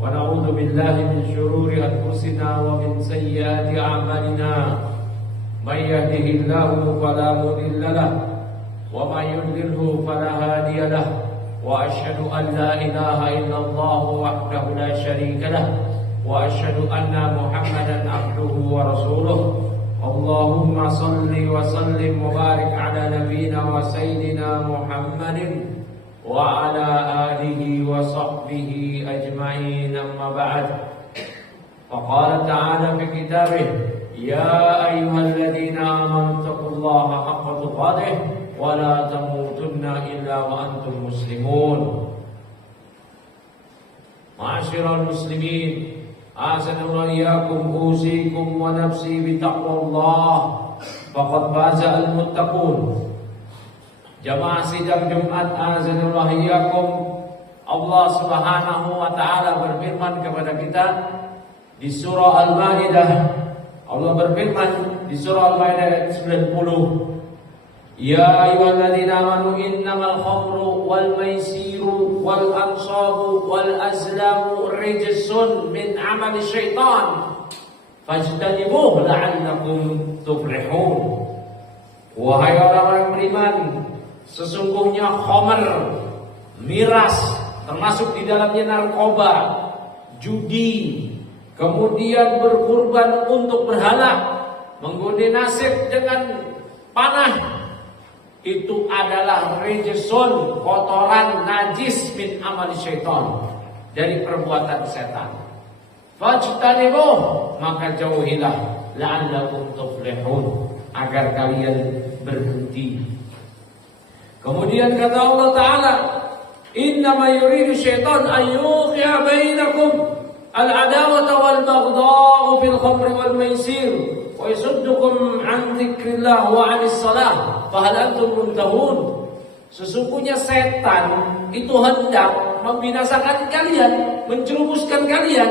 ونعوذ بالله من شرور أنفسنا ومن سيئات أعمالنا من يهده الله فلا مضل له ومن يضلله فلا هادي له وأشهد أن لا إله إلا الله وحده لا شريك له وأشهد أن محمدا عبده ورسوله اللهم صل وسلم وبارك على نبينا وسيدنا محمد وعلى آله وصحبه أجمعين أما بعد فقال تعالى في كتابه يا أيها الذين آمنوا اتقوا الله حق تقاته ولا تموتن إلا وأنتم مسلمون معاشر المسلمين أعزنا الله إياكم أوصيكم ونفسي بتقوى الله فقد فاز المتقون. Jamaah sidang Jumat azanullah iyyakum, Allah Subhanahu wa taala berfirman kepada kita di surah Al-Maidah. Allah berfirman di surah Al-Maidah ayat 90, ya ayyuhalladzina amanu innamal khamru wal maisiru wal ansabu wal azlamu rijsun min amali syaitan fajtanibuhu la'allakum tuflihun. Wahai orang-orang beriman, sesungguhnya khamr, miras, termasuk di dalamnya narkoba, judi, kemudian berkurban untuk berhala, mengundi nasib dengan panah, itu adalah rijsun, kotoran najis min amali syaitan, dari perbuatan setan. Fajtanibuh, maka jauhilah, la'allakum tuflihun, agar kalian berhenti. Kemudian kata Allah Ta'ala, innama yuridu syaitan ayyuqi'a bainakum al-adawata wal-baghdha'u fil khamri wal maisir wa yasuddukum an dzikrillah wa 'anis salah fa hal antum muntahun. Sesungguhnya setan itu hendak membinasakan kalian, menjerumuskan kalian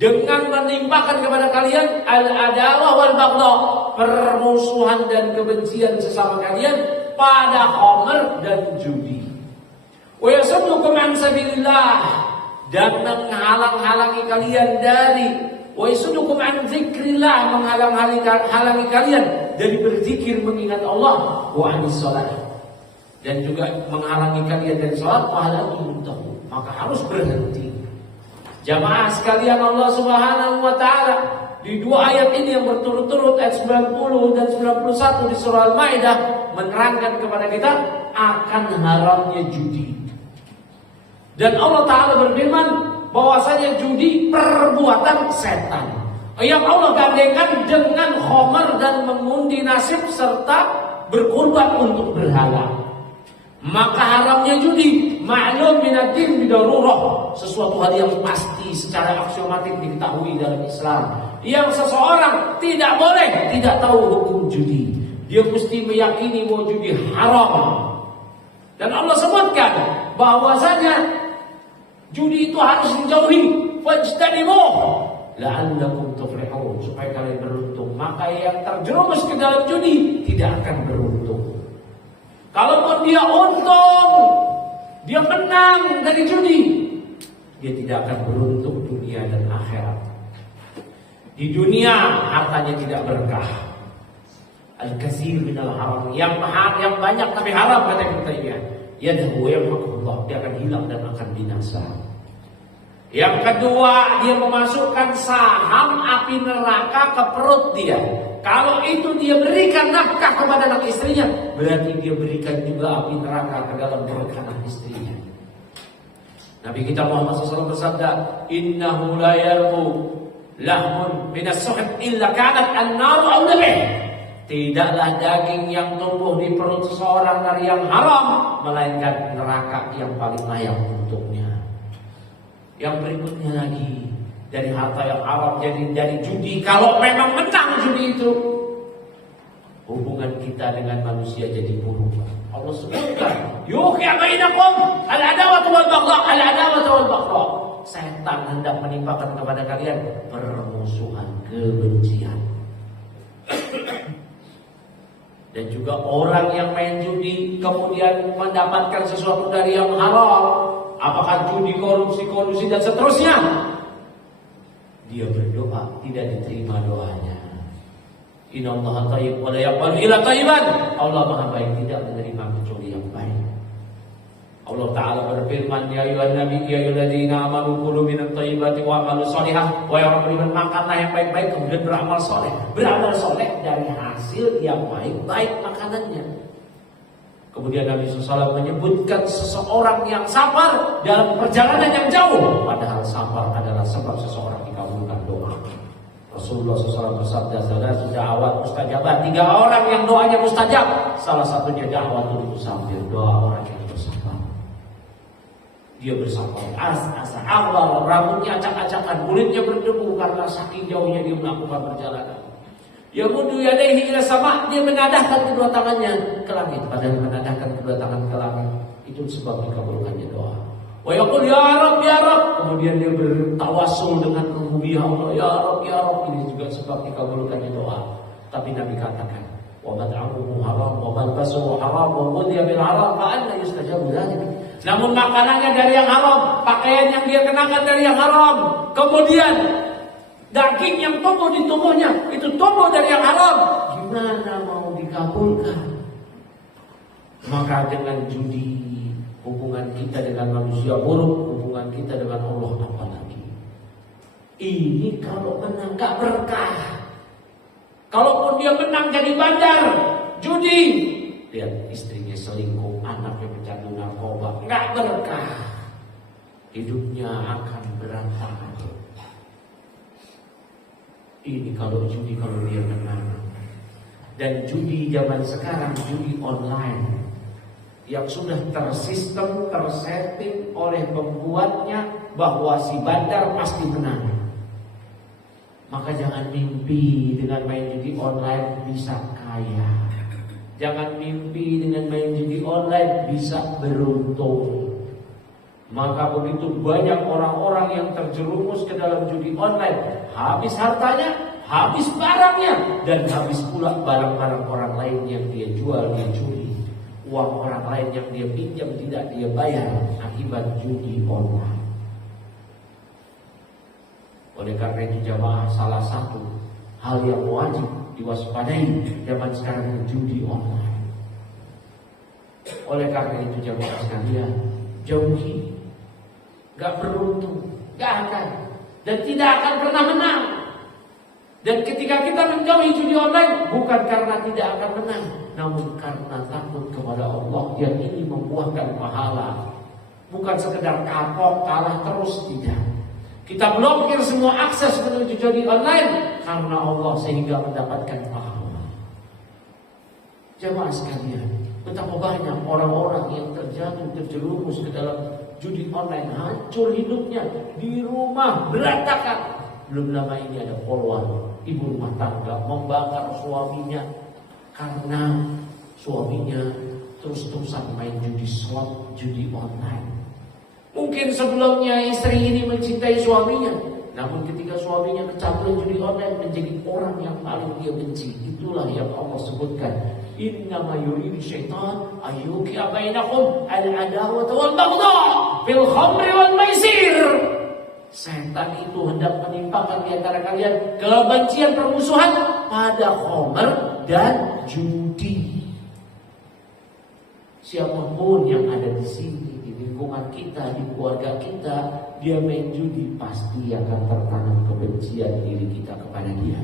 dengan menimpakan kepada kalian al-adawah wal-baghdha', permusuhan dan kebencian sesama kalian pada khamr dan judi. Wa yasuddukum an sabilillah, dan menghalang-halangi kalian dari wa yasuddukum an dzikrillah, menghalang-halangi kalian dari berzikir mengingat Allah, wa anis shalah, dan juga menghalangi kalian dari salat, pahala untuk maka harus berhenti. Jamaah sekalian Allah Subhanahu wa taala di dua ayat ini yang berturut-turut ayat 90 dan 91 di surah Al-Maidah menerangkan kepada kita akan haramnya judi. Dan Allah Ta'ala berfirman bahwasanya judi perbuatan setan yang Allah gandengkan dengan khamr dan mengundi nasib serta berkurban untuk berhala. Maka haramnya judi ma'lum minad-din bidarurah, sesuatu hal yang pasti secara aksiomatik diketahui dalam Islam, yang seseorang tidak boleh tidak tahu hukum judi. Dia mesti meyakini bahwa judi haram. Dan Allah sebutkan bahwasanya judi itu harus dijauhi, fajtanibuh la'allakum tuflihun, supaya kalian beruntung. Maka yang terjerumus ke dalam judi tidak akan beruntung. Kalaupun dia untung, dia menang dari judi, dia tidak akan beruntung dunia dan akhirat. Di dunia hartanya tidak berkah. Al-katsir minal haram, yang banyak tapi haram, kata Ibnu Taimiyah. Yadhu yamhaqullah, dia akan hilang dan akan binasa. Yang kedua, dia memasukkan saham api neraka ke perut dia. Kalau itu dia berikan nafkah kepada anak istrinya, berarti dia berikan juga api neraka ke dalam perut anak istrinya. Nabi kita Muhammad SAW bersabda, innahu la yarbu lahmun minas suhd illa kanat an-nar awla bih. Tidaklah daging yang tumbuh di perut seseorang dari yang haram, melainkan neraka yang paling layak untuknya. Yang berikutnya lagi, dari harta yang haram, jadi dari judi. Kalau memang menang judi itu, hubungan kita dengan manusia jadi buruk. Allah sebutkan, yuqi'a bainakum al-adawatu wal-baghdha, al-adawatu wal-baghdha. Setan hendak menimpakan kepada kalian permusuhan, kebencian. Dan juga orang yang main judi kemudian mendapatkan sesuatu dari yang haram, apakah judi, korupsi dan seterusnya. Dia berdoa, tidak diterima doanya. Innallaha thayyib wa la yaqbalu illa thayyiban. Allah Maha baik, tidak menerima kecuali yang baik. Allah Ta'ala berfirman, ya ayyuhan nabi ya ayyuhalladzina amanu kulu minat thayyibati wa amalu sholihah. Wahai orang beriman, makanlah yang baik-baik kemudian beramal soleh. Beramal soleh dari hasil yang baik-baik makanannya. Kemudian Nabi SAW menyebutkan seseorang yang sabar dalam perjalanan yang jauh, padahal sabar adalah sebab seseorang dikabulkan doa. Rasulullah SAW bersabda, da'awat mustajabah. 3 orang yang doanya mustajab. Salah satunya da'watul musafir, doa orang yang bersabar. Dia bersabar, Allah, rambutnya acak-acakan, kulitnya berdebu karena saking jauhnya dia melakukan perjalanan. Yamudu yadaihi ila sama, dia menadahkan kedua tangannya ke langit. Padahal menadahkan kedua tangan ke langit itu sebab dikabulkannya doa. Wa yaqul ya Rabb ya Rabb, kemudian dia bertawassul dengan rububiyah Allah, ya Rabb ya Rabb, ini juga sebab dikabulkannya doa. Tapi Nabi katakan, wa mat'amuhu haram wa malbasuhu haram wa ghudhiya bil haram fa anna yustajabu dzalik. Namun makanannya dari yang haram, pakaian yang dia kenakan dari yang haram, kemudian daging yang tumbuh di tubuhnya itu tumbuh dari yang haram. Gimana mau dikabulkan? Maka dengan judi, hubungan kita dengan manusia buruk, hubungan kita dengan Allah apa lagi? Ini kalau menang gak berkah. Kalaupun dia menang jadi bandar judi, lihat istrinya selingkuh, anaknya pecandu narkoba, gak berkah. Hidupnya akan berantakan. Ini kalau judi, kalau dia menang. Dan judi zaman sekarang, judi online yang sudah tersistem, tersetting oleh pembuatnya bahwa si bandar pasti menang. Maka jangan mimpi dengan main judi online bisa kaya. Jangan mimpi dengan main judi online bisa beruntung. Maka begitu banyak orang-orang yang terjerumus ke dalam judi online, habis hartanya, habis barangnya, dan habis pula barang-barang orang lain yang dia jual, dia curi. Uang orang lain yang dia pinjam tidak dia bayar akibat judi online. Oleh karena itu jamaah, salah satu hal yang wajib diwaspadai zaman sekarang judi online. Oleh karena itu jamaah sekalian, jauhi. Gak beruntung, gak akan, dan tidak akan pernah menang. Dan ketika kita menjauhi judi online, bukan karena tidak akan menang, namun karena takut kepada Allah yang ini membuahkan pahala. Bukan sekedar kapok, kalah terus, tidak. Kita blokir semua akses menuju judi online karena Allah sehingga mendapatkan pahala. Jamaah sekalian, betapa banyak orang-orang yang terjerumus ke dalam judi online, hancur hidupnya, di rumah berantakan. Belum lama ini ada follower ibu rumah tangga membakar suaminya karena suaminya terus-terusan main judi slot, judi online. Mungkin sebelumnya istri ini mencintai suaminya, namun ketika suaminya kecanduan judi online menjadi orang yang paling dia benci. Itulah yang Allah sebutkan, innama yuridu syaitan ayyuqi'a bainakum al-adawata wal baghdha fil khamri wal maisir. Setan itu hendak menimpakan di antara kalian kebencian, permusuhan pada khamr dan judi. Siapapun yang ada di sini, di lingkungan kita, di keluarga kita, dia main judi, pasti akan tertanam kebencian diri kita kepada dia.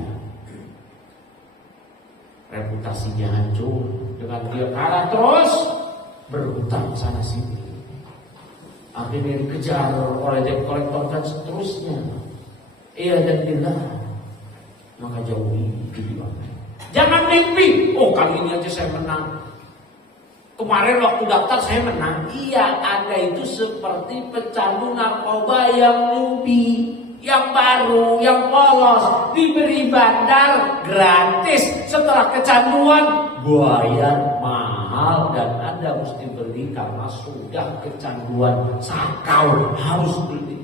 Reputasinya hancur dengan dia kalah terus, berhutang sana sini, akhirnya dikejar oleh debt collector dan seterusnya. Iya dan billah. Maka jauhi judi online. Jangan mimpi, oh kali ini aja saya menang, kemarin waktu daftar saya menang. Iya, Anda itu seperti pecandu narkoba yang newbie, yang baru, yang polos, diberi bandar gratis. Setelah kecanduan bayar mahal dan Anda mesti beli karena sudah kecanduan, sakau harus beli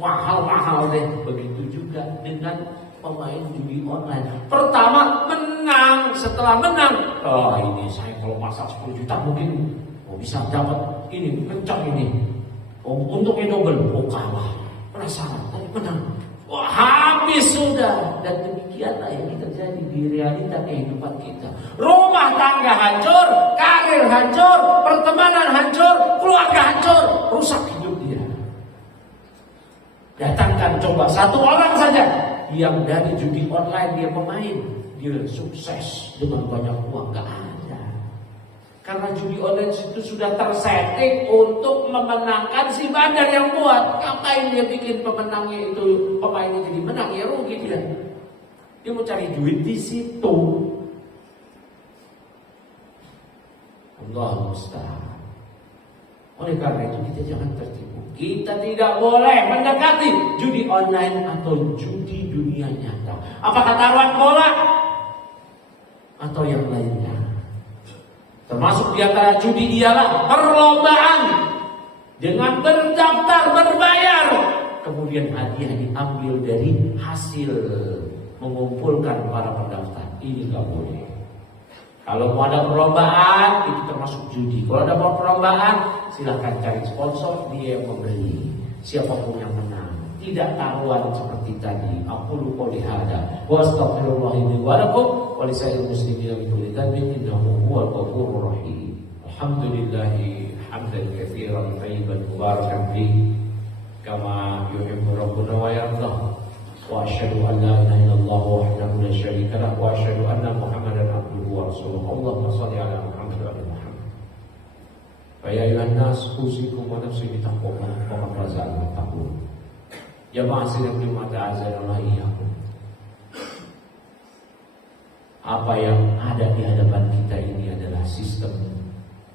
mahal-mahal deh. Begitu juga dengan pemain judi online. Pertama menang, setelah menang, oh ini saya kalau masak 10 juta mungkin bisa dapat ini, kencang ini. Oh, untungnya double, oh kalah. Penasaran, tapi menang. Wah, habis sudah. Dan demikianlah yang terjadi di realita kehidupan kita. Rumah tangga hancur, karir hancur, pertemanan hancur, keluarga hancur, rusak hidup dia. Datangkan coba satu orang saja yang dari judi online dia pemain, dia sukses dengan banyak uang, gak ada. Karena judi online itu sudah tersetting untuk memenangkan si bandar yang buat. Ngapain dia bikin pemenangnya itu, pemainnya jadi menang, ya rugi dia. Dia mau cari duit di situ. Allah musta'an. Oleh karena itu kita jangan tertipu. Kita tidak boleh mendekati judi online atau judi dunia nyata. Apakah taruhan bola atau yang lainnya? Termasuk di antara judi ialah perlombaan dengan berdaftar, berbayar, kemudian hadiah diambil dari hasil mengumpulkan para pendaftar. Ini nggak boleh. Kalau mau ada perlombaan itu termasuk judi. Kalau ada perlombaan silahkan cari sponsor, dia yang membeli, siapapun yang menang. Tidak taruhan seperti tadi. Aku lupa lihada. Wa astaghfirullahaladzim wa lakum wa lisa'il muslimin min kulli dhanbin innahu huwal ghafurur rahim. Alhamdulillahi hamdan katsiran tayyiban mubarakan fihi kama yuhibbu rabbuna wa yardah. Wa asyhadu an la ilaha illallah wahdahu la syarika lah wa asyhadu anna Muhammadan abduhu wa rasuluh. Allahumma shalli ala Muhammad wa ala Muhammad. Fa ya ayyuhan nas usikum wa nafsi bi taqwallah wa qad razaqal muttaqun. Jamaah sidang Jumat azanallah iyyakum. Apa yang ada di hadapan kita ini adalah sistem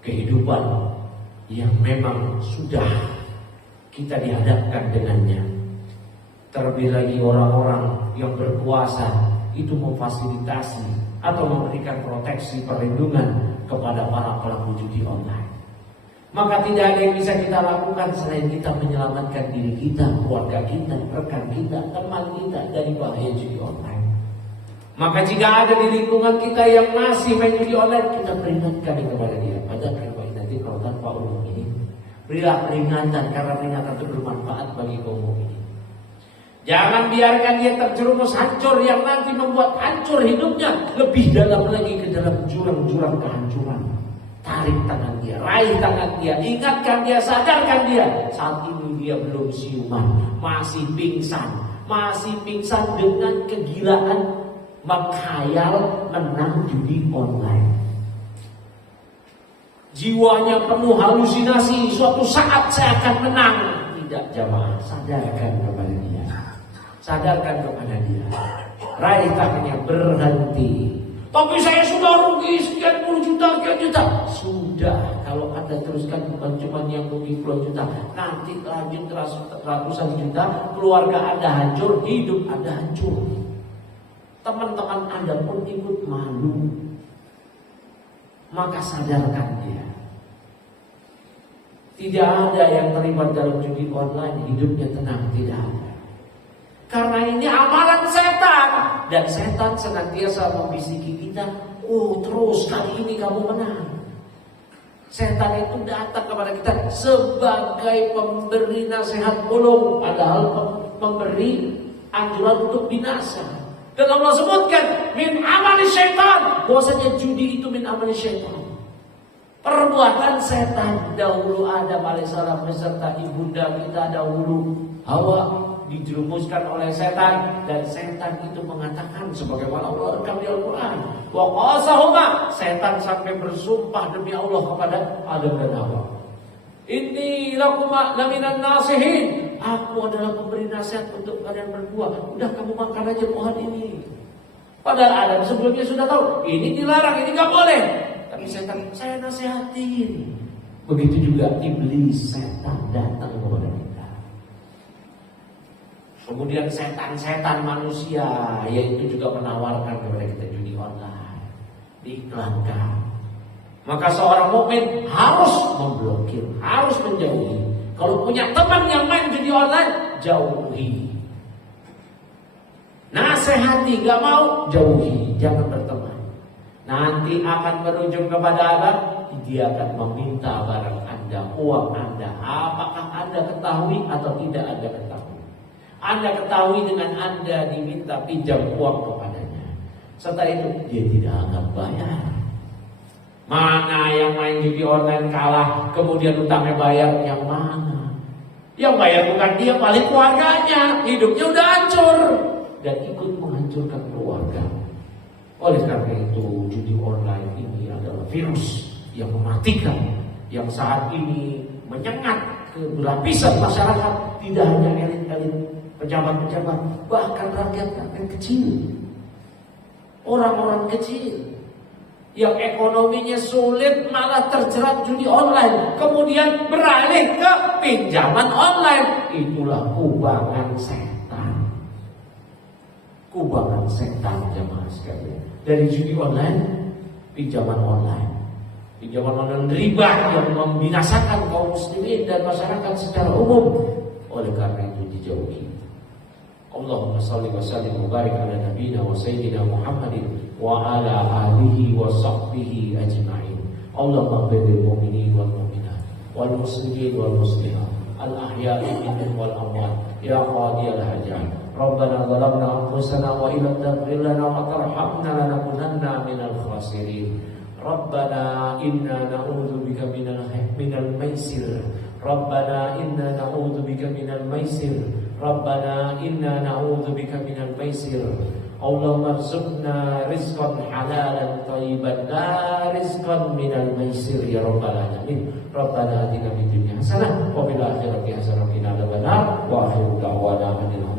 kehidupan yang memang sudah kita dihadapkan dengannya. Terlebih lagi orang-orang yang berkuasa itu memfasilitasi atau memberikan proteksi perlindungan kepada para pelaku judi online. Maka tidak ada yang bisa kita lakukan selain kita menyelamatkan diri kita, keluarga kita, rekan kita, teman kita dari bahaya judi online. Maka jika ada di lingkungan kita yang masih main judi online, kita peringatkan kepada dia. Padahal nanti kalau tanpa ulung ini, berilah peringatan karena peringatan itu bermanfaat bagi kaum mukminin. Jangan biarkan dia terjerumus hancur yang nanti membuat hancur hidupnya lebih dalam lagi ke dalam jurang-jurang kehancuran. Tarik tangan dia, raih tangan dia, ingatkan dia, sadarkan dia. Saat ini dia belum siuman, masih pingsan dengan kegilaan menghayal menang judi online. Jiwanya penuh halusinasi, suatu saat saya akan menang. Tidak, jamaah, sadarkan kepada dia. Sadarkan kepada dia. Raih tangannya, berhenti. Tapi saya sudah rugi sekian puluh juta, sekian juta. Sudah, kalau Anda teruskan bukan cuma yang rugi puluh juta, nanti lanjut ratusan juta, keluarga Anda hancur, hidup Anda hancur. Teman-teman Anda pun ikut malu. Maka sadarkan dia. Tidak ada yang terlibat dalam judi online hidupnya tenang, tidak ada. Karena ini amalan setan. Dan setan senantiasa membisiki kita, oh terus kali ini kamu menang. Setan itu datang kepada kita sebagai pemberi nasihat ulung, padahal memberi anjuran untuk binasa. Dan Allah sebutkan min amali syaitan, bahwasanya judi itu min amali syaitan. Perbuatan setan. Dahulu Adam alaihissalam beserta ibunda kita dahulu Hawa dijerumuskan oleh setan, dan setan itu mengatakan sebagaimana Allah rekam di Al-Quran, wa qasahuma, setan sampai bersumpah demi Allah kepada Adam dan Hawa, inni lakuma laminan nasihin, aku adalah pemberi nasihat untuk kalian berdua, udah kamu makan aja pohon ini. Padahal Adam sebelumnya sudah tahu ini dilarang, ini gak boleh, tapi setan, saya nasihatin. Begitu juga iblis, setan datang kepada kita. Kemudian setan-setan manusia, yaitu juga menawarkan kepada kita judi online, diiklankan. Maka seorang mukmin harus memblokir, harus menjauhi. Kalau punya teman yang main judi online, jauhi. Nasihati, gak mau, jauhi, jangan berteman. Nanti akan berujung kepada apa? Dia akan meminta barang Anda Anda, uang Anda. Apakah Anda ketahui atau tidak Anda ketahui? Anda ketahui dengan Anda diminta pinjam uang kepadanya. Setelah itu dia tidak akan bayar. Mana yang main judi online kalah, kemudian utangnya bayar, yang mana? Yang bayar bukan dia, paling keluarganya. Hidupnya udah hancur dan ikut menghancurkan keluarga. Oleh karena itu, judi online ini adalah virus yang mematikan, yang saat ini menyengat ke lapisan masyarakat, tidak hanya elit-elit, pejabat-pejabat, bahkan rakyat-rakyat kecil, orang-orang kecil yang ekonominya sulit malah terjerat judi online, kemudian beralih ke pinjaman online. Itulah kubangan setan. Kubangan setan, jemaah sekalian. Dari judi online, pinjaman online. Pinjaman online riba yang membinasakan kaum muslimin dan masyarakat secara umum. Oleh karena itu dijauhi. Allahumma salli wa sallim wa barik ala nabiyina wa sayyidina Muhammadin wa ala alihi wa sahbihi ajma'in. Allahumma ighfir lil mu'minin wal mu'minat wal muslimin wal muslimat al ahya'i minhum wal amwat ya qadiyal hajat. Rabbana zalamna anfusana wa illam taghfir lana wa tarhamna lanakunanna minal khasirin. Rabbana inna na'udzubika minal maisir. Rabbana inna na'udzubika minal maisir. Rabbana inna na'udzubika minal maisir. Allahumma rzuqna rizqan halalan thayyiban la rizqan minal maisir ya rabbal alamin. Rabbana atina fid dunya hasanah wa fil akhirati hasanah wa qina adzabannar. Wa akhiru da'wana alhamdulillah.